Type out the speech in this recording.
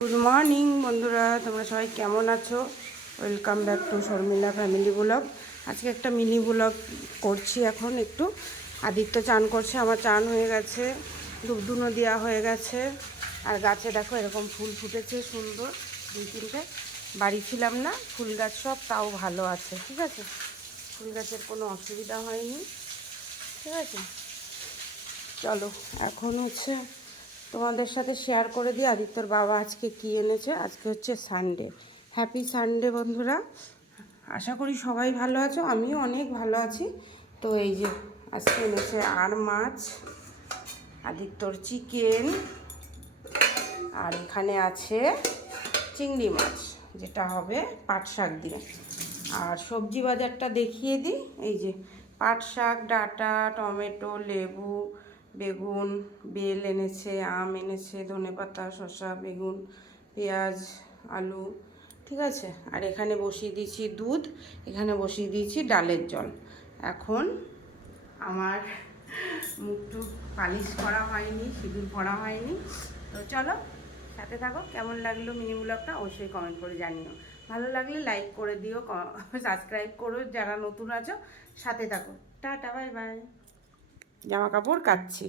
Good morning বন্ধুরা, তোমরা সবাই কেমন আছো? Welcome back to Sharmila family blog. আজকে একটা মিনি ব্লগ করছি। এখন একটু আদিত্য চান করছে, আমার চান হয়ে গেছে, ধূপধুনো দেওয়া হয়ে গেছে। আর গাছে দেখো এরকম ফুল ফুটেছে সুন্দর, 2-3টে। বাড়ি ছিলাম না, ফুল গাছ সব তাও ভালো আছে, ঠিক আছে, ফুল গাছের কোনো অসুবিধা হয়নি, ঠিক আছে। চলো এখন তোমাদের সাথে শেয়ার করে দিই আদিত্যর বাবা আজকে কি এনেছে। আজকে হচ্ছে সানডে। হ্যাপি সানডে বন্ধুরা, আশা করি সবাই ভালো আছো, আমিও অনেক ভালো আছি। তো এই যে আজকে এনেছে আর মাছ, আদিত্যর চিকেন, আর এখানে আছে চিংড়ি মাছ, যেটা হবে পাট শাক দিয়ে। আর সবজি বাজারটা দেখিয়ে দিই। এই যে পাট শাক, ডাঁটা, টমেটো, লেবু, বেগুন, বেল এনেছে, আম এনেছে, ধনেপাতা, শসা, বেগুন, পেঁয়াজ, আলু, ঠিক আছে। আর এখানে বসিয়ে দিয়েছি দুধ, এখানে বসিয়ে দিয়েছি ডালের জল। এখন আমার মুখটু পালিশ করা হয়নি, সিঁদুর পরা হয়নি। তো চলো সাথে থাকো। কেমন লাগলো মিনি ব্লগটা অবশ্যই কমেন্ট করে জানিও। ভালো লাগলে লাইক করে দিও, সাবস্ক্রাইব করো যারা নতুন আছো, সাথে থাকো। Tata, bye bye. জামা কাপড় কাচ্ছি।